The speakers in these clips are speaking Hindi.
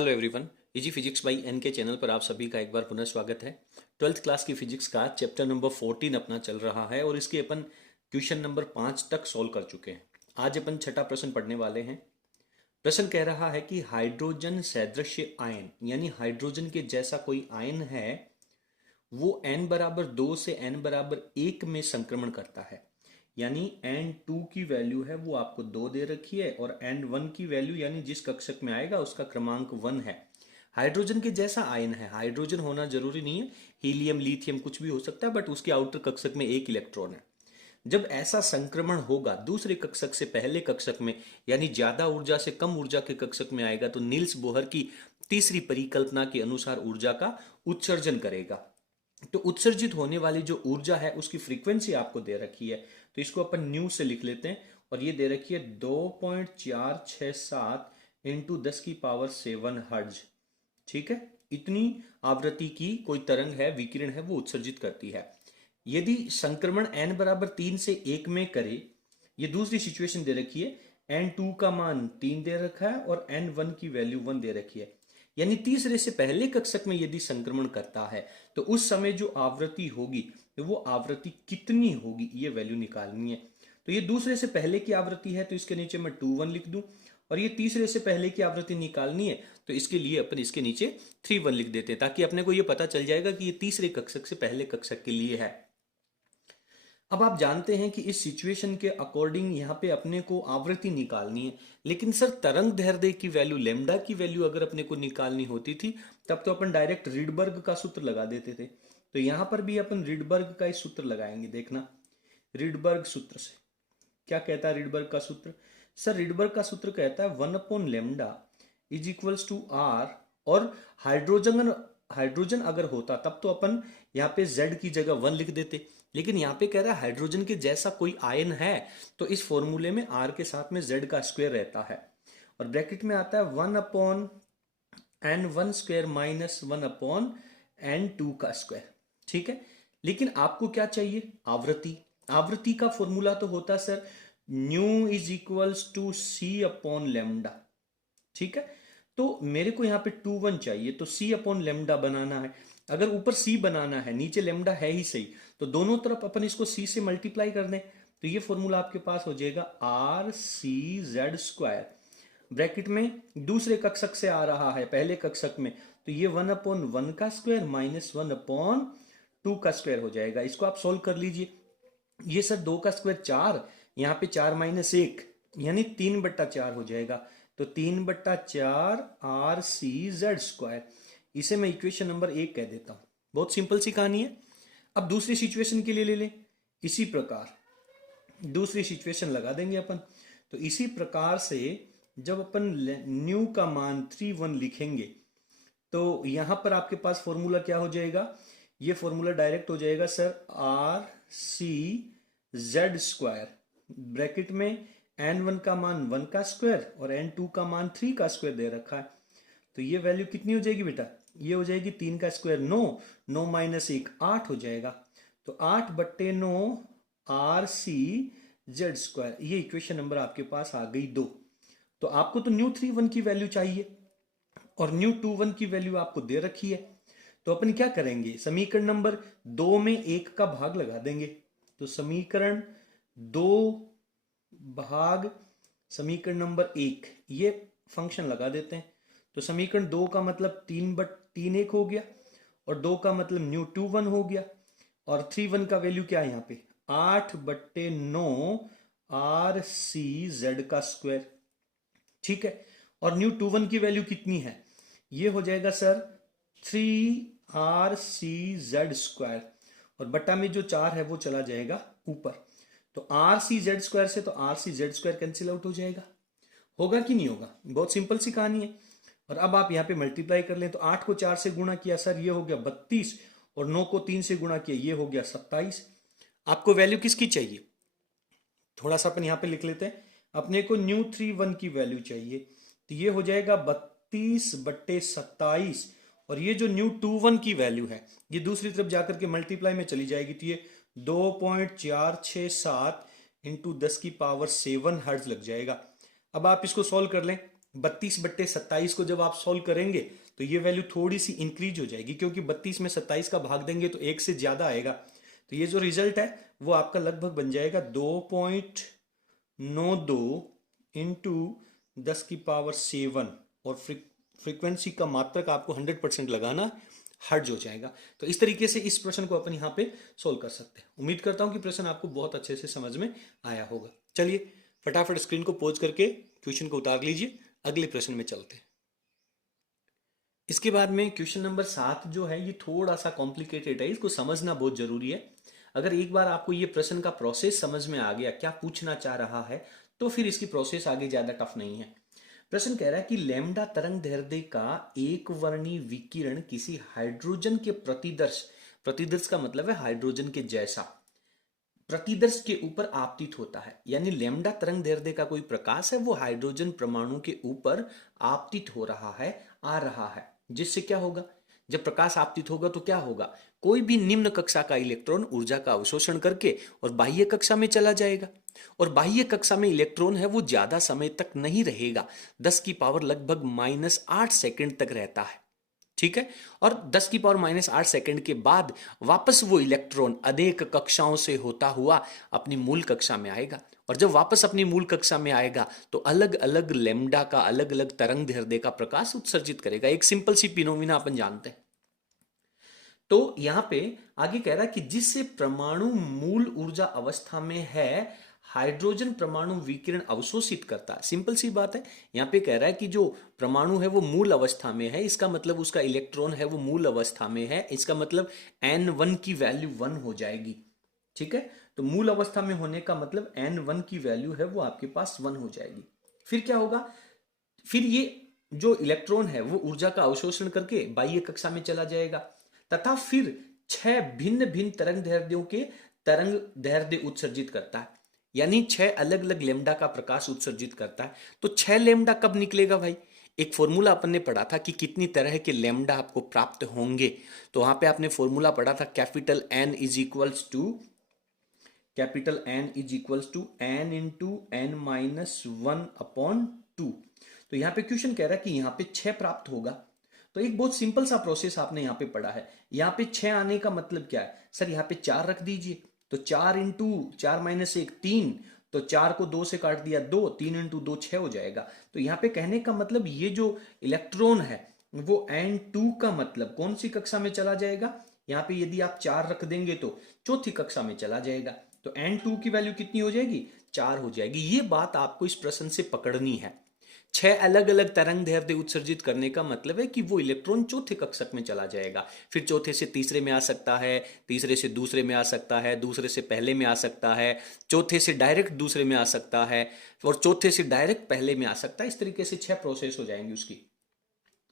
Hello everyone, easy physics by N K channel पर आप सभी का एक बार पुनः स्वागत है। 12th क्लास की फिजिक्स का चैप्टर नंबर 14 अपना चल रहा है और इसके अपन क्वेश्चन नंबर 5 तक सॉल्व कर चुके हैं। आज अपन छठा प्रश्न पढ़ने वाले हैं। प्रश्न कह रहा है कि हाइड्रोजन सदृश्य आयन यानी हाइड्रोजन के जैसा कोई आयन है वो n बराबर 2 से n बराबर 1 में संक्रमण करता है। यानी n2 की वैल्यू है वो आपको 2 दे रखी है और n1 की वैल्यू यानी जिस कक्षक में आएगा उसका क्रमांक 1 है। हाइड्रोजन के जैसा आयन है, हाइड्रोजन होना जरूरी नहीं है, हीलियम लिथियम कुछ भी हो सकता है, बट उसके आउटर कक्षक में एक इलेक्ट्रॉन है। जब ऐसा संक्रमण होगा दूसरे कक्षक से पहले कक्षक में यानी ज्यादा ऊर्जा से कम ऊर्जा के कक्षक में आएगा तो नील्स बोहर की तीसरी परिकल्पना के अनुसार ऊर्जा का उत्सर्जन करेगा। तो उत्सर्जित होने वाली जो ऊर्जा है उसकी फ्रीक्वेंसी आपको दे रखी है, तो इसको अपन न्यू से लिख लेते हैं और ये दे रखी है 2.467 इंटू 10⁻7 हर्ट्ज। ठीक है, इतनी आवृत्ति की कोई तरंग है, विकिरण है, वो उत्सर्जित करती है। यदि संक्रमण n बराबर 3 से 1 में करे, ये दूसरी सिचुएशन दे रखी है, n2 का मान 3 दे रखा है और n1 की वैल्यू 1 दे रखी है। यानी तीसरे से पहले कक्षक में यदि संक्रमण करता है तो उस समय जो आवृत्ति होगी तो वो आवृत्ति कितनी होगी ये वैल्यू निकालनी है। तो ये दूसरे से पहले की आवृत्ति है तो इसके नीचे मैं 2 1 लिख दूं, और ये तीसरे से पहले की आवृत्ति निकालनी है तो इसके लिए अपन इसके नीचे 3 1 लिख देते हैं, ताकि अपने को ये पता चल जाएगा कि ये तीसरे कक्षक से पहले कक्षक के लिए है। अब आप जानते हैं कि इस सिचुएशन के अकॉर्डिंग यहाँ पे अपने को आवृत्ति निकालनी है, लेकिन सर तरंग दैर्ध्य की वैल्यू, लेमडा की वैल्यू अगर अपने को निकालनी होती थी तब तो अपन डायरेक्ट रिडबर्ग का सूत्र लगा देते थे। तो यहां पर भी अपन रिडबर्ग का ही सूत्र लगाएंगे। देखना, रिडबर्ग सूत्र से क्या कहता है रिडबर्ग का सूत्र? सर रिडबर्ग का सूत्र कहता है 1/λ इज इक्वल्स टू r, और हाइड्रोजन अगर होता तब तो अपन यहाँ पे z की जगह 1 लिख देते, लेकिन यहाँ पे कह रहा है हाइड्रोजन के जैसा कोई आयन है तो इस फॉर्मूले में r के साथ में z का स्क्वायर रहता है और ब्रैकेट में आता है 1/n1 स्क्वायर माइनस 1/n2 का स्क्वायर। ठीक है, लेकिन आपको क्या चाहिए? आवृत्ति। आवृत्ति का फॉर्मूला तो होता है sir nu is equals to c/λ। ठीक है, तो मेरे को यहाँ पे 2 1 चाहिए तो c/λ बनाना है। अगर ऊपर c बनाना है, नीचे लेमडा है ही सही, तो दोनों तरफ अपन इसको c से मल्टीप्लाई कर दें तो ये फॉर्मूला आपके पास हो जाएगा rcz स्क्वायर। ब्रैकेट में दूसरे कक्षक से आ रहा है पहले कक्षक में तो ये 1/1 का स्क्वायर माइनस 1/2 का स्क्वायर हो जाएगा। इसको आप सोल्व कर लीजिए। ये सर 2 का स्क्वायर 4, यहाँ पे 4 - 1 यानी 3/4 हो जाएगा, तो 3/4 rcz स्क्वायर। इसे मैं इक्वेशन नंबर 1 कह देता हूं। बहुत सिंपल सी कहानी है। अब दूसरी सिचुएशन के लिए ले लें, इसी प्रकार दूसरी सिचुएशन लगा देंगे अपन। तो इसी प्रकार से जब अपन न्यू का मान 3 1 लिखेंगे तो यहां पर आपके पास फॉर्मूला क्या हो जाएगा? ये फॉर्मूला डायरेक्ट हो जाएगा सर rcz स्क्वायर। ब्रैकेट में n1 का मान 1 का स्क्वायर और n2 का मान 3 का स्क्वायर दे रखा है, तो ये वैल्यू कितनी हो जाएगी बेटा? ये हो जाएगी 3 का स्क्वायर 9, 9 - 1 8 हो जाएगा, तो 8/9 rcz स्क्वायर। ये इक्वेशन नंबर आपके पास आ गई 2। तो आपको तो न्यू 3 1 की वैल्यू चाहिए और न्यू 2 1 की वैल्यू आपको दे रखी है, तो अपन क्या करेंगे? समीकरण नंबर 2 में 1 का भाग लगा देंगे। तो समीकरण 2 भाग समीकरण नंबर 1 ये फंक्शन लगा देते हैं। तो समीकरण 2 का मतलब 3/3 1 हो गया और 2 का मतलब न्यू 2 1 हो गया, और 3 1 का वैल्यू क्या है यहाँ पे? 8/9 rcz का स्क्वायर। ठीक है, और न्यू 2 1 की वैल्यू कितनी है? ये हो जाएगा सर 3 rcz स्क्वायर, और बट्टा में जो 4 है वो चला जाएगा ऊपर, तो rcz स्क्वायर से तो rcz स्क्वायर कैंसिल आउट हो जाएगा। होगा कि नहीं होगा? बहुत सिंपल सी कहानी है। और अब आप यहाँ पे मल्टीप्लाई कर लें तो 8 को 4 से गुणा किया सर ये हो गया 32, और 9 को 3 से गुणा किया ये हो गया 27। आपको वैल्यू किसकी चाहिए? थोड़ा सा अपन यहाँ पे लिख लेते हैं। अपने को न्यू 3 1 की वैल्यू चाहिए, तो ये हो जाएगा 32/27, और ये जो न्यू 2 1 की वैल्यू है ये दूसरी तरफ जाकर के मल्टीप्लाई में चली जाएगी, तो ये 2.467 इंटू 10⁻7 हर्ट्ज लग जाएगा। अब आप इसको सॉल्व कर लें 32/27 को जब आप सॉल्व करेंगे तो ये वैल्यू थोड़ी सी इंक्रीज हो जाएगी, क्योंकि 32 में 27 का भाग देंगे तो एक से ज्यादा आएगा। तो ये जो रिजल्ट है वो आपका लगभग बन जाएगा 2.92 इंटू 10⁻7, और फ्रीक्वेंसी का मात्रक आपको 100% लगाना, हर्ज हो जाएगा। तो इस तरीके से इस प्रश्न को अपन यहाँ पे सोल्व कर सकते हैं। उम्मीद करता हूं कि प्रश्न आपको बहुत अच्छे से समझ में आया होगा। चलिए फटाफट स्क्रीन को पॉज करके क्वेश्चन को उतार लीजिए, अगले प्रश्न में चलते हैं। इसके बाद में क्वेश्चन नंबर 7 जो है ये थोड़ा सा कॉम्प्लिकेटेड है, इसको समझना बहुत जरूरी है। अगर एक बार आपको ये प्रश्न का प्रोसेस समझ में आ गया, क्या पूछना चाह रहा है, तो फिर इसकी प्रोसेस आगे ज्यादा टफ नहीं है। प्रश्न कह रहा है कि लैम्डा तरंग दैर्ध्य का एक वर्णी विकिरण किसी हाइड्रोजन के प्रतिदर्श, प्रतिदर्श का मतलब है हाइड्रोजन के जैसा, प्रतिदर्श के ऊपर आपतित होता है। यानी लैम्डा तरंग दैर्ध्य का कोई प्रकाश है वो हाइड्रोजन परमाणु के ऊपर आपतित हो रहा है, आ रहा है, जिससे क्या होगा, जब प्रकाश आपतित होगा तो क्या होगा, कोई भी निम्न कक्षा का इलेक्ट्रॉन ऊर्जा का अवशोषण करके और बाह्य कक्षा में चला जाएगा, और बाह्य कक्षा में इलेक्ट्रॉन है वो ज्यादा समय तक नहीं रहेगा, 10 की पावर लगभग -8 सेकंड तक रहता है, ठीक है। और 10 की पावर -8 सेकंड के बाद वापस वो इलेक्ट्रॉन अनेक कक्षाओं से होता हुआ अपनी मूल कक्षा में आएगा, और जब वापस अपनी मूल कक्षा में आएगा तो अलग अलग लैम्डा का अलग अलग तरंग दैर्ध्य का प्रकाश उत्सर्जित करेगा। एक सिंपल सी फिनोमिना अपन जानते हैं। तो यहां पे आगे कह रहा है कि जिससे परमाणु मूल ऊर्जा अवस्था में है, हाइड्रोजन परमाणु विकिरण अवशोषित करता है। सिंपल सी बात है, यहां पे कह रहा है कि जो परमाणु है वो मूल अवस्था में है, इसका मतलब उसका इलेक्ट्रॉन है वो मूल अवस्था में है, इसका मतलब n1 की वैल्यू 1 हो जाएगी, ठीक है। तो मूल अवस्था में होने का मतलब n1 की वैल्यू है वो आपके पास 1 हो जाएगी। फिर क्या होगा, फिर ये जो इलेक्ट्रॉन है वो ऊर्जा का अवशोषण करके बाह्य कक्षा में चला जाएगा, तथा फिर 6 भिन्न भिन्न तरंग दैर्ध्यों के तरंग दैर्ध्य उत्सर्जित करता है, यानी 6 अलग अलग लेमडा का प्रकाश उत्सर्जित करता है। तो 6 लेमडा कब निकलेगा भाई, एक फॉर्मूला अपन ने पढ़ा था कि कितनी तरह के लेमडा आपको प्राप्त होंगे। तो वहां पे आपने फॉर्मूला पढ़ा था capital N is equals to n into n-1/2। तो यहाँ पे क्वेश्चन कह रहा है कि यहाँ पे 6 प्राप्त होगा। तो एक बहुत सिंपल सा प्रोसेस आपने यहाँ पे पढ़ा है। यहाँ पे 6 आने का मतलब क्या है, सर यहाँ पे 4 रख दीजिए, तो 4 इंटू 4-1 3, तो 4 को 2 से काट दिया 2, 3 इंटू 2 6 हो जाएगा। तो यहाँ पे कहने का मतलब ये जो इलेक्ट्रॉन है वो n2 का मतलब कौन सी कक्षा में चला जाएगा, यहाँ पे यदि आप 4 रख देंगे तो चौथी कक्षा में चला जाएगा। तो n2 की वैल्यू कितनी हो जाएगी, 4 हो जाएगी। ये बात आपको इस प्रश्न से पकड़नी है। 6 अलग अलग तरंग दैर्ध्य उत्सर्जित करने का मतलब है कि वो इलेक्ट्रॉन चौथे कक्षक में चला जाएगा, फिर चौथे से तीसरे में आ सकता है, तीसरे से दूसरे में आ सकता है, दूसरे से पहले में आ सकता है, चौथे से डायरेक्ट दूसरे में आ सकता है, और चौथे से डायरेक्ट पहले में आ सकता है। इस तरीके से 6 प्रोसेस हो जाएंगी उसकी,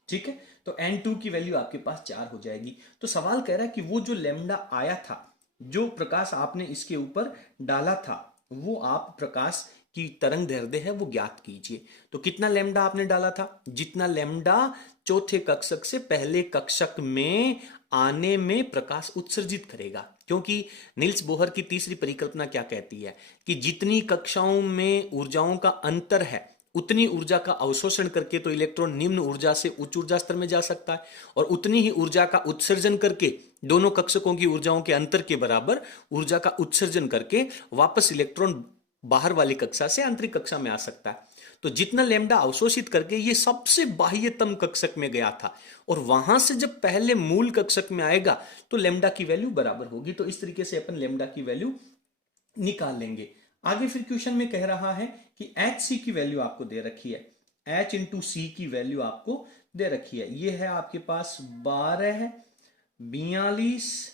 ठीक है। तो n2 की वैल्यू आपके पास 4 हो जाएगी। तो सवाल कह रहा है कि वो जो लेमडा आया था, जो प्रकाश आपने इसके ऊपर डाला था, वो आप प्रकाश की तरंग दैर्ध्य है वो ज्ञात कीजिए। तो कितना लेमडा आपने डाला था, जितना लेमडा चौथे कक्षक से पहले कक्षक में आने में प्रकाश उत्सर्जित करेगा। क्योंकि नील्स बोहर की तीसरी परिकल्पना क्या कहती है कि जितनी कक्षाओं में ऊर्जाओं का अंतर है उतनी ऊर्जा का अवशोषण करके तो इलेक्ट्रॉन निम्न ऊर्जा से उच्च ऊर्जा स्तर में जा सकता है, और उतनी ही ऊर्जा का उत्सर्जन करके दोनों कक्षकों की ऊर्जाओं के अंतर के बराबर ऊर्जा का उत्सर्जन करके वापस इलेक्ट्रॉन बाहर वाली कक्षा से आंतरिक कक्षा में आ सकता है। तो जितना लेमडा अवशोषित करके ये सबसे बाह्यतम कक्षक में गया था, और वहां से जब पहले मूल कक्षक में आएगा तो लेमडा की वैल्यू बराबर होगी। तो इस तरीके से अपन लेमडा की वैल्यू निकाल लेंगे। आगे फिर क्वेश्चन में कह रहा है कि HC की वैल्यू आपको दे रखी है, H इंटू सी की वैल्यू आपको दे रखी है। ये है आपके पास 1242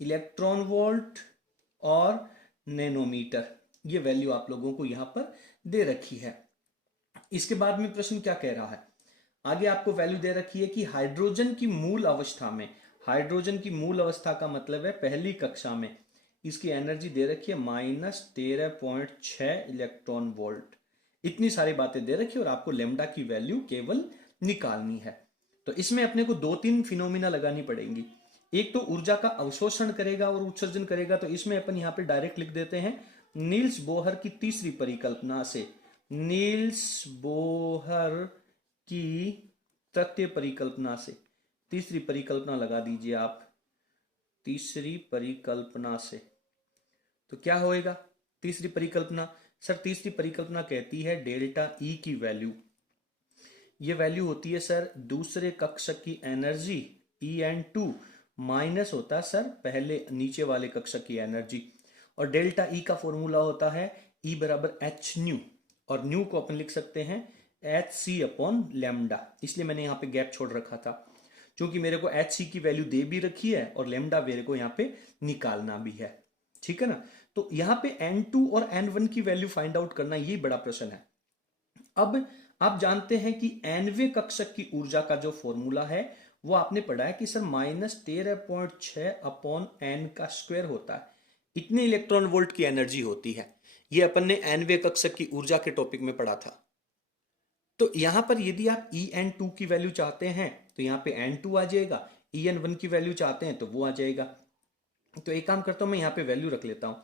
इलेक्ट्रॉन वोल्ट और नैनोमीटर, ये वैल्यू आप लोगों को यहां पर दे रखी है। इसके बाद में प्रश्न क्या कह रहा है, आगे आपको वैल्यू दे रखी है कि हाइड्रोजन की मूल अवस्था में, हाइड्रोजन की मूल अवस्था का मतलब है पहली कक्षा में, इसकी एनर्जी दे रखी है -13.6 इलेक्ट्रॉन वोल्ट। इतनी सारी बातें दे रखी है और आपको लेमडा की वैल्यू केवल निकालनी है। तो इसमें अपने को 2-3 फिनोमिना लगानी पड़ेंगी। एक तो ऊर्जा का अवशोषण करेगा और उत्सर्जन करेगा, तो इसमें अपन यहाँ पे डायरेक्ट लिख देते हैं नील्स बोहर की तीसरी परिकल्पना से नील्स बोहर की तथ्य परिकल्पना से। तीसरी परिकल्पना लगा दीजिए आप, तीसरी परिकल्पना से। तो क्या होएगा तीसरी परिकल्पना? सर तीसरी परिकल्पना कहती है डेल्टा ई की वैल्यू, ये वैल्यू होती है सर दूसरे कक्षक की एनर्जी En2 माइनस होता है सर पहले नीचे वाले कक्षक की एनर्जी, और डेल्टा ई का फॉर्मूला होता है ई बराबर एच न्यू, और न्यू को अपन लिख सकते हैं एच सी अपॉन लेमडा। इसलिए मैंने यहाँ पे गैप छोड़ रखा था, क्योंकि मेरे को एच सी की वैल्यू दे भी रखी है और लेमडा मेरे को यहाँ पे निकालना भी है, ठीक है ना। तो यहाँ पे N2 और N1 की वैल्यू फाइंड आउट करना ये बड़ा प्रश्न है। अब आप जानते हैं कि nवे कक्षक की ऊर्जा का जो फॉर्मूला है वो आपने पढ़ा है कि सर -13.6 अपॉन n का स्क्वायर होता है, इतने इलेक्ट्रॉन वोल्ट की एनर्जी होती है। ये अपन ने nवे कक्षक की ऊर्जा के टॉपिक में पढ़ा था। तो यहां पर यदि आप En2 की वैल्यू चाहते हैं तो यहां पे N2 आ जाएगा, En1 की वैल्यू चाहते हैं तो वो आ जाएगा। तो एक काम करता हूं मैं यहां पे वैल्यू रख लेता हूं,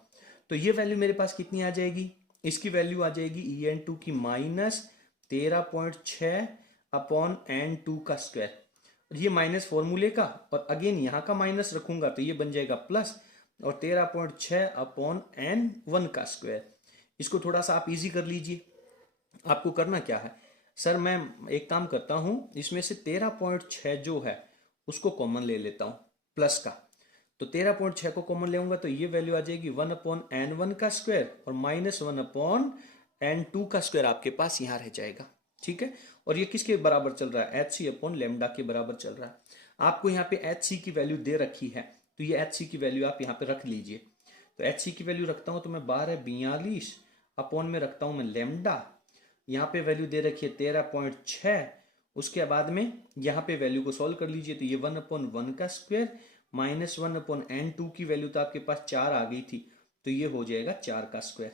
तो ये वैल्यू मेरे पास कितनी आ जाएगी, इसकी वैल्यू आ जाएगी En2 की -13.6 अपॉन N2 का स्क्वायर, ये माइनस फॉर्मूले का, और अगेन यहां का माइनस रखूंगा तो ये बन जाएगा प्लस, और 13.6 अपॉन N1 का स्क्वायर। इसको थोड़ा सा आप इजी कर लीजिए। आपको करना क्या है सर, मैं एक काम करता हूं, इसमें से 13.6 जो है उसको कॉमन ले लेता हूं प्लस का, तो 13.6 को कॉमन लेऊंगा तो ये वैल्यू आ जाएगी 1 अपॉन N1 का स्क्वायर और -1 अपॉन N2 का स्क्वायर आपके पास यहां रह जाएगा, ठीक है। और ये किसके बराबर चल रहा है, एच सी अपॉन लेमडा के बराबर चल रहा है। आपको यहाँ पे एच सी की वैल्यू दे रखी है, तो ये एच सी की वैल्यू आप यहाँ पे रख लीजिए। तो एच सी की वैल्यू रखता हूं तो मैं 1242 अपॉन में रखता हूं मैं लेमडा, यहाँ पे वैल्यू दे रखी है 13.6, उसके बाद में यहाँ पे वैल्यू को सॉल्व कर लीजिए, तो ये 1 अपॉन 1 का स्क्वायर -1 अपॉन N2 की वैल्यू तो आपके पास 4 आ गई थी, तो ये हो जाएगा 4 का स्क्वायर,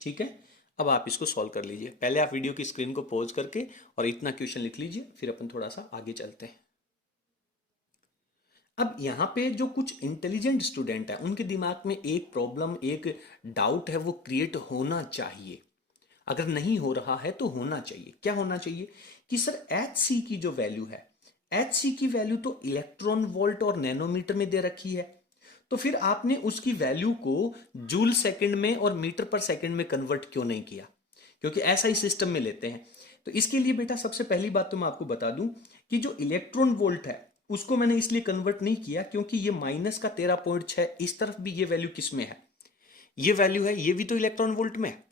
ठीक है। अब आप इसको सॉल्व कर लीजिए, पहले आप वीडियो की स्क्रीन को पॉज करके और इतना क्वेश्चन लिख लीजिए, फिर अपन थोड़ा सा आगे चलते हैं। अब यहाँ पे जो कुछ इंटेलिजेंट स्टूडेंट है उनके दिमाग में एक प्रॉब्लम, एक डाउट है, वो क्रिएट होना चाहिए। अगर नहीं हो रहा है तो होना चाहिए। क्या होना चाहिए कि सर एच सी की जो वैल्यू है, एच सी की वैल्यू तो इलेक्ट्रॉन वोल्ट और नैनोमीटर में दे रखी है, तो फिर आपने उसकी वैल्यू को जूल सेकंड में और मीटर पर सेकंड में कन्वर्ट क्यों नहीं किया, क्योंकि ऐसा ही सिस्टम में लेते हैं। तो इसके लिए बेटा सबसे पहली बात तो मैं आपको बता दूं कि जो इलेक्ट्रॉन वोल्ट है उसको मैंने इसलिए कन्वर्ट नहीं किया क्योंकि ये माइनस का 13.6 इस तरफ भी ये वैल्यू किस में है, ये वैल्यू है, ये भी तो इलेक्ट्रॉन वोल्ट में है,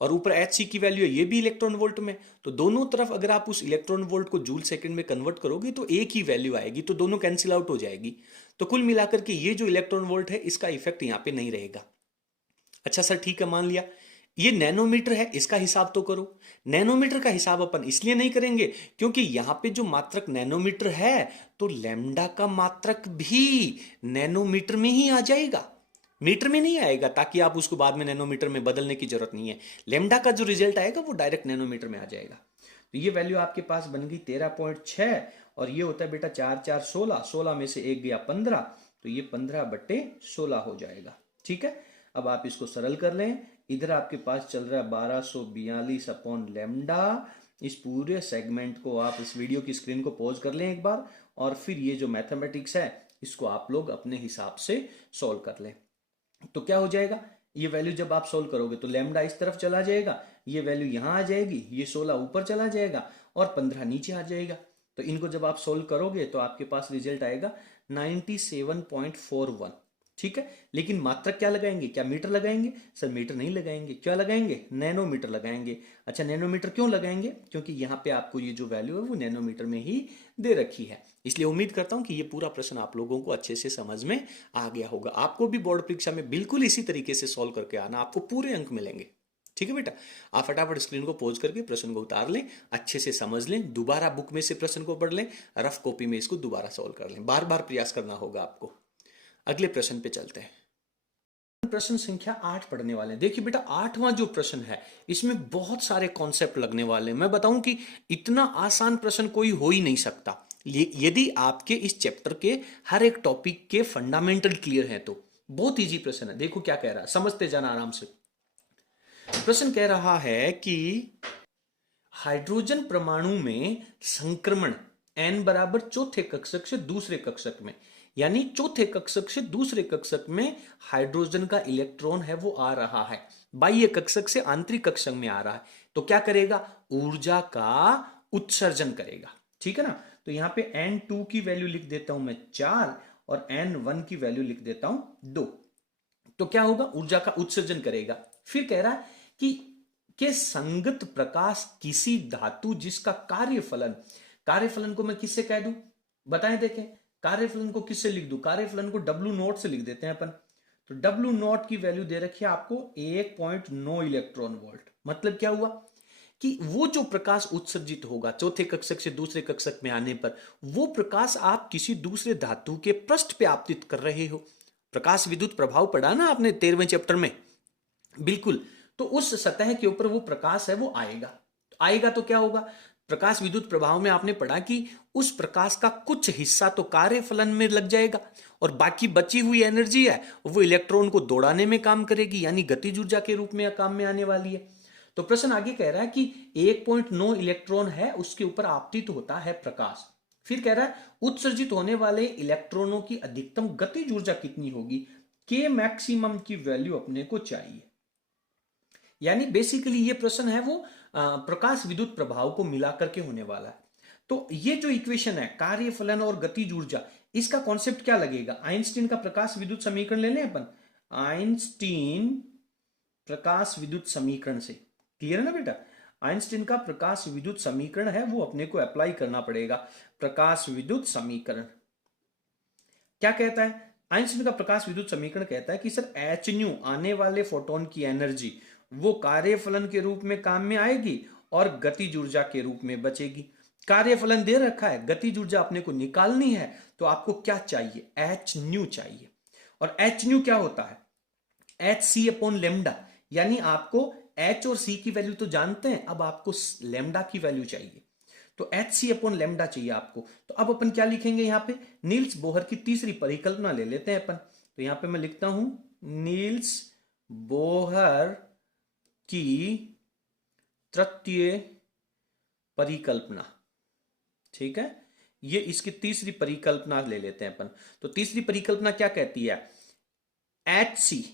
और ऊपर एच सी की वैल्यू है, ये भी इलेक्ट्रॉन वोल्ट में। तो दोनों तरफ अगर आप उस इलेक्ट्रॉन वोल्ट को जूल सेकंड में कन्वर्ट करोगे तो एक ही वैल्यू आएगी, तो दोनों कैंसिल आउट हो जाएगी। तो कुल मिलाकर के ये जो इलेक्ट्रॉन वोल्ट है इसका इफेक्ट यहां पे नहीं रहेगा। अच्छा सर ठीक है, मान लिया ये नैनोमीटर है, इसका हिसाब तो करो। नैनोमीटर का हिसाब अपन इसलिए नहीं करेंगे क्योंकि यहां पे जो मात्रक नैनोमीटर है तो लैम्डा का मात्रक भी नैनोमीटर में ही आ जाएगा, मीटर में नहीं आएगा, ताकि आप उसको बाद में नैनोमीटर में बदलने की जरूरत नहीं है। लैम्डा का जो रिजल्ट आएगा वो डायरेक्ट नैनोमीटर में आ जाएगा। तो ये वैल्यू आपके पास बन गई 13.6, और ये होता है बेटा 4 4 16, 16 में से एक गया 15, तो ये 15/16 हो जाएगा, ठीक है। अब आप इसको सरल कर लें, इधर आपके पास चल रहा है 1242 अपॉन लेमडा। इस पूरे सेगमेंट को आप इस वीडियो की स्क्रीन को पॉज कर लें एक बार, और फिर ये जो मैथमेटिक्स है इसको आप लोग अपने हिसाब से सॉल्व कर लें। तो क्या हो जाएगा, ये वैल्यू जब आप सोल्व करोगे तो लैम्डा इस तरफ चला जाएगा, ये वैल्यू यहां आ जाएगी, ये 16 ऊपर चला जाएगा और 15 नीचे आ जाएगा। तो इनको जब आप सोल्व करोगे तो आपके पास रिजल्ट आएगा 97.41, ठीक है। लेकिन मात्रक क्या लगाएंगे, क्या मीटर लगाएंगे? सर मीटर नहीं लगाएंगे, क्या लगाएंगे, नैनोमीटर लगाएंगे। अच्छा नैनोमीटर क्यों लगाएंगे, क्योंकि यहाँ पे आपको ये जो वैल्यू है वो नैनोमीटर में ही दे रखी है। इसलिए उम्मीद करता हूं कि ये पूरा प्रश्न आप लोगों को अच्छे से समझ में आ गया होगा। आपको भी बोर्ड परीक्षा में बिल्कुल इसी तरीके से सॉल्व करके आना, आपको पूरे अंक मिलेंगे, ठीक है बेटा। आप फटाफट स्क्रीन को पॉज करके प्रश्न को उतार लें, अच्छे से समझ लें, दोबारा बुक में से प्रश्न को पढ़ लें, रफ कॉपी में इसको दोबारा सॉल्व कर लें, बार बार प्रयास करना होगा आपको। अगले प्रश्न पे चलते हैं। प्रश्न संख्या 8 पढ़ने वाले हैं। देखिए बेटा 8वां जो प्रश्न है इसमें बहुत सारे कॉन्सेप्ट लगने वाले हैं। मैं बताऊं कि इतना आसान प्रश्न कोई हो ही नहीं सकता यदि आपके इस चैप्टर के हर एक टॉपिक के फंडामेंटल क्लियर हैं तो। बहुत इजी प्रश्न है, देखो क्या कह रहा है, समझते जाना आराम से। प्रश्न कह रहा है कि हाइड्रोजन परमाणु में संक्रमण n बराबर चौथे कक्षक से दूसरे कक्षक में, यानी चौथे कक्षक से दूसरे कक्षक में हाइड्रोजन का इलेक्ट्रॉन है वो आ रहा है, बाह्य कक्षक से आंतरिक कक्षक में आ रहा है, तो क्या करेगा, ऊर्जा का उत्सर्जन करेगा। ठीक है ना। तो यहां पे n2 की वैल्यू लिख देता हूं मैं 4 और n1 की वैल्यू लिख देता हूं 2। तो क्या होगा, ऊर्जा का उत्सर्जन करेगा। फिर कह रहा है कि के संगत प्रकाश किसी धातु जिसका कार्यफलन, कार्यफलन को मैं किससे कह दूं, बताएं देखें, कार्यफलन को किससे लिख दूं, कार्यफलन को W नॉट से लिख देते हैं अपन। तो W नॉट की वैल्यू दे रखी है आपको 1.9 इलेक्ट्रॉन वोल्ट। मतलब क्या हुआ कि वो जो प्रकाश उत्सर्जित होगा चौथे कक्षक से दूसरे कक्षक में आने पर, वो प्रकाश आप किसी दूसरे धातु के पृष्ठ पे आपतित कर रहे हो। प्रकाश विद्युत प्रभाव पढ़ा ना आपने 13वें चैप्टर में, बिल्कुल। तो उस सतह के ऊपर वो प्रकाश है वो आएगा, आएगा तो क्या होगा, प्रकाश विद्युत प्रभाव में आपने पढ़ा कि उस प्रकाश का कुछ हिस्सा तो कार्यफलन में लग जाएगा और बाकी बची हुई एनर्जी है वो इलेक्ट्रॉन को दौड़ाने में काम करेगी, यानी गतिज ऊर्जा के रूप में काम में आने वाली है। तो प्रश्न आगे कह रहा है कि 1.9 इलेक्ट्रॉन है उसके ऊपर आपतित होता है प्रकाश। फिर कह रहा है उत्सर्जित होने वाले इलेक्ट्रॉनों की अधिकतम गतिज ऊर्जा कितनी होगी, के मैक्सिमम की वैल्यू अपने को चाहिए। यानी बेसिकली ये प्रश्न है वो प्रकाश विद्युत प्रभाव को मिलाकर के होने वाला है। तो ये जो इक्वेशन है कार्यफलन और गतिज ऊर्जा, इसका कॉन्सेप्ट क्या लगेगा, आइंस्टीन का प्रकाश विद्युत समीकरण ले लें अपन, आइंस्टीन प्रकाश विद्युत समीकरण से, क्लियर है ना बेटा, आइंस्टीन का प्रकाश विद्युत समीकरण है वो अपने को अप्लाई करना पड़ेगा। प्रकाश विद्युत समीकरण क्या कहता है, आइंस्टीन का प्रकाश विद्युत समीकरण कहता है कि सर एच न्यू आने वाले फोटोन की एनर्जी वो कार्यफलन के रूप में काम में आएगी और गतिज ऊर्जा के रूप में बचेगी। कार्यफलन दे रखा है, गतिज ऊर्जा अपने को निकालनी है, तो आपको क्या चाहिए, एच न्यू चाहिए। और एच न्यू क्या होता है, एच सी अपॉन लेमडा, यानी आपको एच और सी की वैल्यू तो जानते हैं, अब आपको लेमडा की वैल्यू चाहिए, तो एच सी अपॉन लेमडा चाहिए आपको। तो अब अपन क्या लिखेंगे यहाँ पे, नील्स बोहर की तीसरी परिकल्पना ले लेते हैं अपन। तो यहां पे मैं लिखता हूं नील्स बोहर की तृतीय परिकल्पना। ठीक है, ये इसकी तीसरी परिकल्पना ले लेते हैं अपन। तो तीसरी परिकल्पना क्या कहती है, एच सी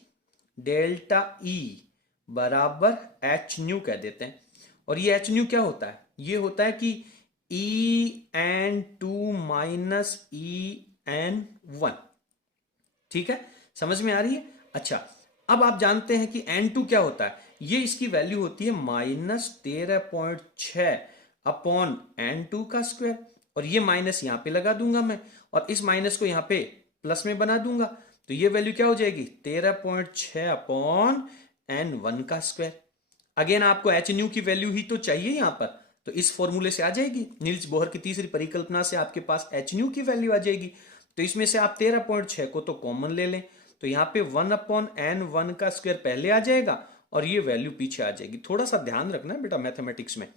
डेल्टा ई बराबर एच न्यू कह देते हैं। और ये एच न्यू क्या होता है, ये होता है कि En2 माइनस En1। ठीक है, समझ में आ रही है। अच्छा, अब आप जानते हैं कि N2 क्या होता है, ये इसकी वैल्यू होती है -13.6 अपॉन N2 का स्क्वायर, और ये माइनस यहां पे लगा दूंगा मैं, और इस माइनस को यहां पे प्लस में बना दूंगा, तो ये वैल्यू क्या हो जाएगी 13.6 अपॉन N1 का स्क्वायर। अगेन आपको एच न्यू की वैल्यू ही तो चाहिए यहां पर, तो इस फॉर्मूले से आ जाएगी, नील्स बोहर की तीसरी परिकल्पना से आपके पास एच न्यू की वैल्यू आ जाएगी। तो इसमें से आप 13.6 को तो कॉमन ले लें, तो यहां पे 1 अपॉन N1 का स्क्वायर पहले आ जाएगा और ये वैल्यू पीछे आ जाएगी। थोड़ा सा ध्यान रखना है बेटा मैथमेटिक्स में,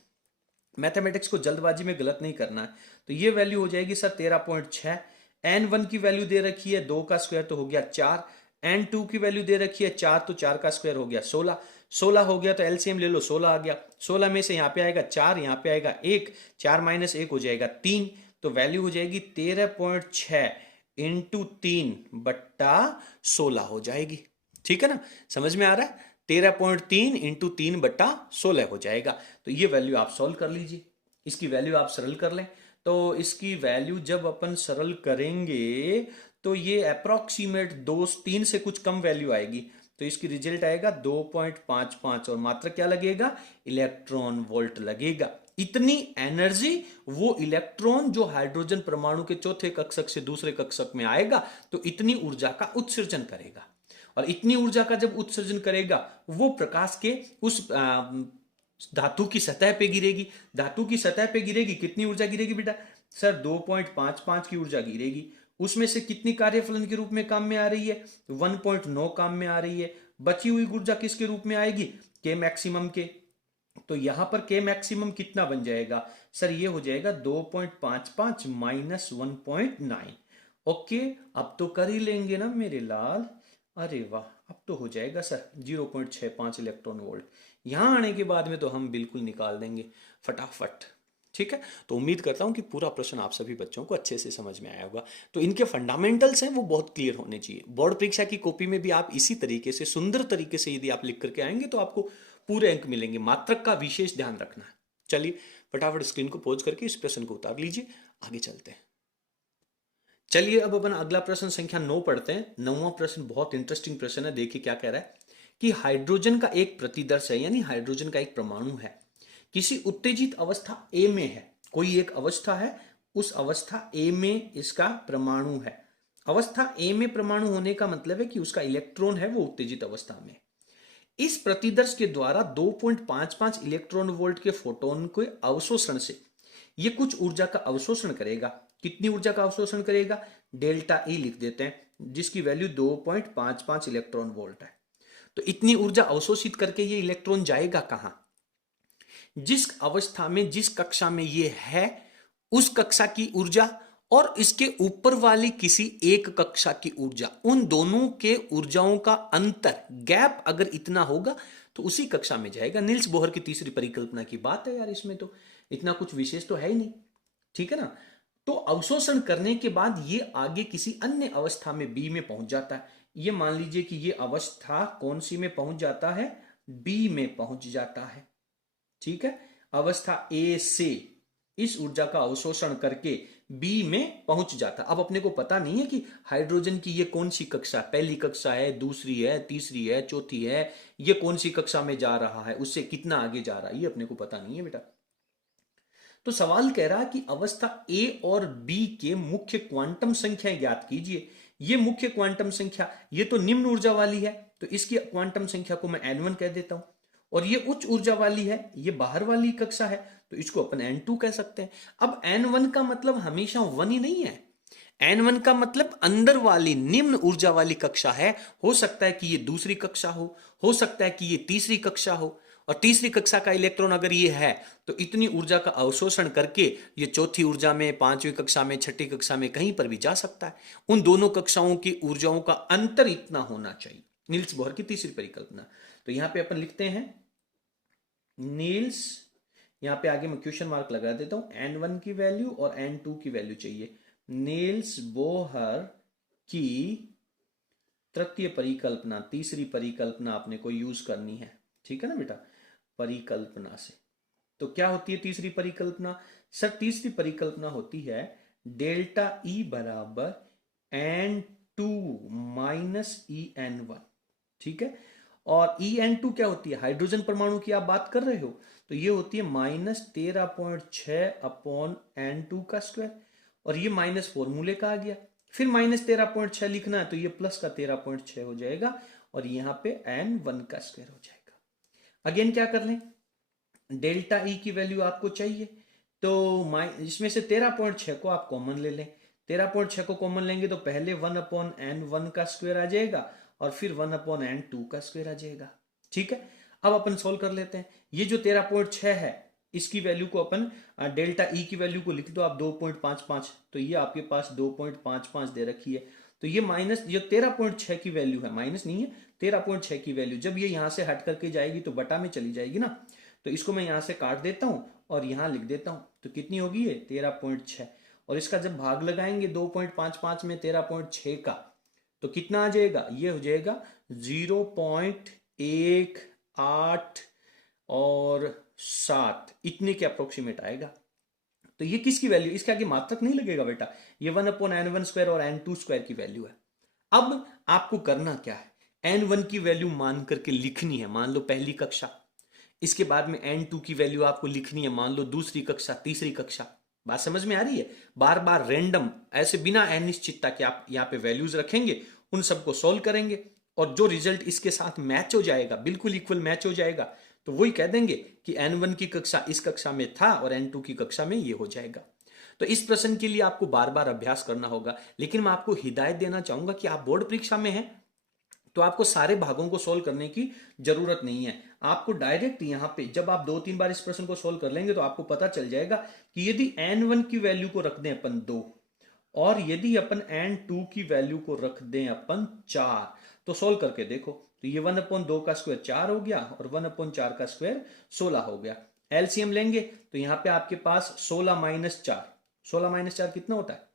मैथमेटिक्स को जल्दबाजी में गलत नहीं करना है। तो ये वैल्यू हो जाएगी सर 13.6, N1 की वैल्यू दे रखी है 2 का स्क्वायर तो हो गया 4, N2 की वैल्यू दे रखी है 4 तो 4 का स्क्वायर हो गया 16, 16 हो गया तो एलसीएम ले लो 16 आ गया, 16 में से यहाँ पे आएगा 4, यहाँ पे आएगा 1, 4 माइनस 1 हो जाएगा 3, तो वैल्यू हो जाएगी 13.6 इंटू 3 बट्टा 16 हो जाएगी। ठीक है ना, समझ में आ रहा है, 13.3 इंटू 3 बट्टा 16 हो जाएगा। तो ये वैल्यू आप सॉल्व कर लीजिए, इसकी वैल्यू आप सरल कर लें। तो इसकी वैल्यू जब अपन सरल करेंगे तो ये अप्रोक्सीमेट 2-3 से कुछ कम वैल्यू आएगी, तो इसकी रिजल्ट आएगा 2.55 और मात्र क्या लगेगा, इलेक्ट्रॉन वोल्ट लगेगा। इतनी एनर्जी वो इलेक्ट्रॉन जो हाइड्रोजन परमाणु के चौथे कक्षक से दूसरे कक्षक में आएगा तो इतनी ऊर्जा का उत्सर्जन करेगा, और इतनी ऊर्जा का जब उत्सर्जन करेगा वो प्रकाश के उस धातु की सतह पे गिरेगी। धातु की सतह पे गिरेगी, कितनी ऊर्जा गिरेगी बेटा, सर 2.55 की ऊर्जा गिरेगी। उसमें से कितनी कार्यफलन के रूप में काम में आ रही है, 1.9 काम में आ रही है। बची हुई ऊर्जा किसके रूप में आएगी, के मैक्सिमम के। तो यहां पर के मैक्सिमम कितना बन जाएगा, सर ये हो जाएगा 2.55 माइनस 1.9। ओके, अब तो कर ही लेंगे ना मेरे लाल, अरे वाह, अब तो हो जाएगा सर 0.65 इलेक्ट्रॉन वोल्ट। यहाँ आने के बाद में तो हम बिल्कुल निकाल देंगे फटाफट। ठीक है, तो उम्मीद करता हूँ कि पूरा प्रश्न आप सभी बच्चों को अच्छे से समझ में आया होगा। तो इनके फंडामेंटल्स हैं वो बहुत क्लियर होने चाहिए। बोर्ड परीक्षा की कॉपी में भी आप इसी तरीके से सुंदर तरीके से यदि आप लिख करके आएंगे तो आपको पूरे अंक मिलेंगे। मात्रक का विशेष ध्यान रखना है। चलिए फटाफट स्क्रीन को पॉज करके इस प्रश्न को उतार लीजिए, आगे चलते हैं। चलिए अब अपन अगला प्रश्न संख्या 9 पढ़ते हैं। 9वां प्रश्न बहुत इंटरेस्टिंग प्रश्न है। देखिए क्या कह रहा है कि हाइड्रोजन का एक प्रतिदर्श है, यानी हाइड्रोजन का एक परमाणु है, किसी उत्तेजित अवस्था ए में है। कोई एक अवस्था है, उस अवस्था ए में इसका परमाणु है। अवस्था ए में परमाणु होने का मतलब है कि उसका इलेक्ट्रॉन है वो उत्तेजित अवस्था में। इस प्रतिदर्श के द्वारा 2.55 इलेक्ट्रॉन वोल्ट के फोटोन के अवशोषण से ये कुछ ऊर्जा का अवशोषण करेगा। कितनी ऊर्जा का अवशोषण करेगा? डेल्टा ई लिख देते हैं, जिसकी वैल्यू 2.55 इलेक्ट्रॉन वोल्ट है। तो इतनी ऊर्जा अवशोषित करके ये इलेक्ट्रॉन जाएगा कहां? जिस अवस्था में, जिस कक्षा में ये है, उस कक्षा की ऊर्जा और इसके ऊपर वाली किसी एक कक्षा की ऊर्जा, उन दोनों के ऊर्जाओं का अंतर, गैप अगर इतना होगा तो उसी कक्षा में जाएगा। नील्स बोहर की तीसरी परिकल्पना की बात है यार, इसमें तो इतना कुछ विशेष तो है ही नहीं। ठीक है ना? तो अवशोषण करने के बाद ये आगे किसी अन्य अवस्था में बी में पहुंच जाता है। ये मान लीजिए कि ये अवस्था कौन सी में पहुंच जाता है? बी में पहुंच जाता है। ठीक है, अवस्था ए से इस ऊर्जा का अवशोषण करके बी में पहुंच जाता। अब अपने को पता नहीं है कि हाइड्रोजन की ये कौन सी कक्षा, पहली कक्षा है, दूसरी है, तीसरी है, चौथी है, ये कौन सी कक्षा में जा रहा है, उससे कितना आगे जा रहा है, ये अपने को पता नहीं है बेटा। तो सवाल कह रहा है कि अवस्था ए और बी के मुख्य क्वांटम संख्या ज्ञात कीजिए। ये मुख्य क्वांटम संख्या, ये तो निम्न ऊर्जा वाली है, तो इसकी क्वांटम संख्या को मैं n1 कह देता हूं। और ये उच्च ऊर्जा वाली है, ये बाहर वाली कक्षा है, तो इसको अपन n2 कह सकते हैं। अब n1 का मतलब हमेशा 1 ही नहीं है। n1 का मतलब अंदर वाली निम्न ऊर्जा वाली कक्षा है। हो सकता है कि ये दूसरी कक्षा हो सकता है कि ये तीसरी कक्षा हो, और तीसरी कक्षा का इलेक्ट्रॉन अगर ये है तो इतनी ऊर्जा का अवशोषण करके ये चौथी ऊर्जा में, पांचवी कक्षा में, छठी कक्षा में कहीं पर भी जा सकता है। उन दोनों कक्षाओं की ऊर्जाओं का अंतर इतना होना चाहिए। नील्स बोहर की तीसरी परिकल्पना। तो यहां पे अपन लिखते हैं नील्स, यहां पे आगे मैं क्वेश्चन मार्क लगा देता हूं। n1 की वैल्यू और n2 की वैल्यू चाहिए। नील्स बोहर की तृतीय परिकल्पना, तीसरी परिकल्पना अपने को यूज करनी है। ठीक है ना बेटा? परिकल्पना से तो क्या होती है तीसरी परिकल्पना? सर तीसरी परिकल्पना होती है डेल्टा ई बराबर n2 माइनस en1। ठीक है, और en2 क्या होती है? हाइड्रोजन परमाणु की आप बात कर रहे हो, तो ये होती है -13.6 अपॉन n2 का स्क्वायर, और ये माइनस फॉर्मूले का आ गया। फिर -13.6 लिखना है तो ये प्लस का 13.6 हो जाएगा, और यहां पे n1 का स्क्वायर हो जाएगा। अगेन क्या कर लें, डेल्टा ई की वैल्यू आपको चाहिए, तो इसमें से 13.6 को आप कॉमन ले लें। 13.6 को कॉमन लेंगे तो पहले 1/n1 का स्क्वायर आ जाएगा, और फिर 1/n2 का स्क्वायर आ जाएगा। ठीक है, अब अपन सोल्व कर लेते हैं। ये जो 13.6 है, इसकी वैल्यू को अपन डेल्टा ई की वैल्यू को लिख दो आप 2.55, तो ये आपके पास 2.55 दे रखी है। तो ये माइनस, ये 13.6 की वैल्यू है, माइनस नहीं है, 13.6 की वैल्यू जब ये यहां से हट करके जाएगी तो बटा में चली जाएगी ना, तो इसको मैं यहां से काट देता हूं और यहां लिख देता हूं। तो कितनी होगी ये? 13.6, और इसका जब भाग लगाएंगे 2.55 में 13.6 का, तो कितना आ जाएगा? ये हो जाएगा 0.18 और 7, इतने के अप्रोक्सीमेट आएगा। तो ये किसकी वैल्यू? इसके आगे मात्रक नहीं लगेगा बेटा, ये 1/n1 स्क्वायर और n2 स्क्वायर की वैल्यू है। अब आपको करना क्या है, n1 की वैल्यू मान करके लिखनी है, मान लो पहली कक्षा। इसके बाद में n2 की वैल्यू आपको लिखनी है, मान लो दूसरी कक्षा, तीसरी कक्षा। बात समझ में आ रही है? बार बार रैंडम, ऐसे बिना अनिश्चितता के आप यहां पे वैल्यूज रखेंगे, उन सबको सोल्व करेंगे, और जो रिजल्ट इसके साथ मैच हो जाएगा, बिल्कुल इक्वल मैच हो जाएगा, तो वही कह देंगे कि n1 की कक्षा इस कक्षा में था और n2 की कक्षा में ये हो जाएगा। तो इस प्रश्न के लिए आपको बार बार अभ्यास करना होगा, लेकिन मैं आपको हिदायत देना चाहूंगा कि आप बोर्ड परीक्षा में हैं तो आपको सारे भागों को सोल्व करने की जरूरत नहीं है। आपको डायरेक्ट यहां पे जब आप 2-3 बार इस प्रश्न को सोल्व कर लेंगे तो आपको पता चल जाएगा कि यदि n1 की वैल्यू को रख दें अपन 2, और यदि अपन n2 की वैल्यू को रख दें अपन 4, तो सोल्व करके देखो, तो ये 1/2 का स्क्वायर 4 हो गया और 1/4 का स्क्वायर 16 हो गया। एलसीएम लेंगे तो यहाँ पे आपके पास 16 माइनस 4, 16 माइनस 4 कितना होता है?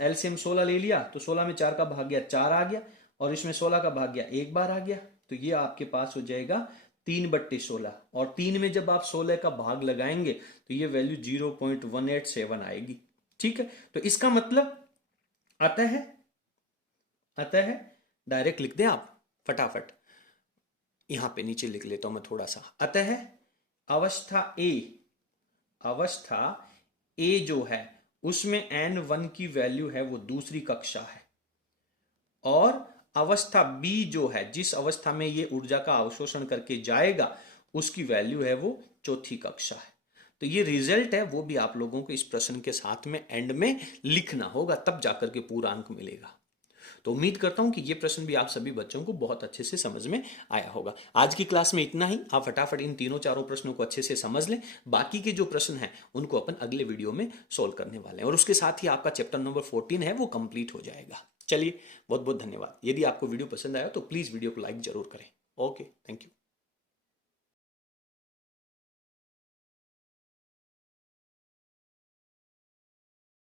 एलसीएम 16 ले लिया तो 16 में 4 का भाग गया 4 आ गया, और इसमें 16 का भाग गया एक बार आ गया, तो ये आपके पास हो जाएगा 3/16। और 3 में जब आप 16 का भाग लगाएंगे तो ये वैल्यू 0.187 आएगी। ठीक है, तो इसका मतलब अतः डायरेक्ट लिख दें आप फटाफट, यहां पे नीचे लिख लेता हूं मैं थोड़ा सा। अतः अवस्था ए जो है उसमें n1 की वैल्यू है वो दूसरी कक्षा है, और अवस्था बी जो है जिस अवस्था में ये ऊर्जा का अवशोषण करके जाएगा उसकी वैल्यू है वो चौथी कक्षा है। तो ये रिजल्ट है वो भी आप लोगों को इस प्रश्न के साथ में एंड में लिखना होगा, तब जाकर के पूरा अंक मिलेगा। तो उम्मीद करता हूं कि ये प्रश्न भी आप सभी बच्चों को बहुत अच्छे से समझ में आया होगा। आज की क्लास में इतना ही। आप फटाफट इन तीनों चारों प्रश्नों को अच्छे से समझ लें, बाकी के जो प्रश्न हैं उनको अपन अगले वीडियो में सोल्व करने वाले हैं, और उसके साथ ही आपका चैप्टर नंबर 14 है वो कंप्लीट हो जाएगा। चलिए, बहुत बहुत धन्यवाद। यदि आपको वीडियो पसंद आया तो प्लीज वीडियो को लाइक जरूर करें। Okay, thank you.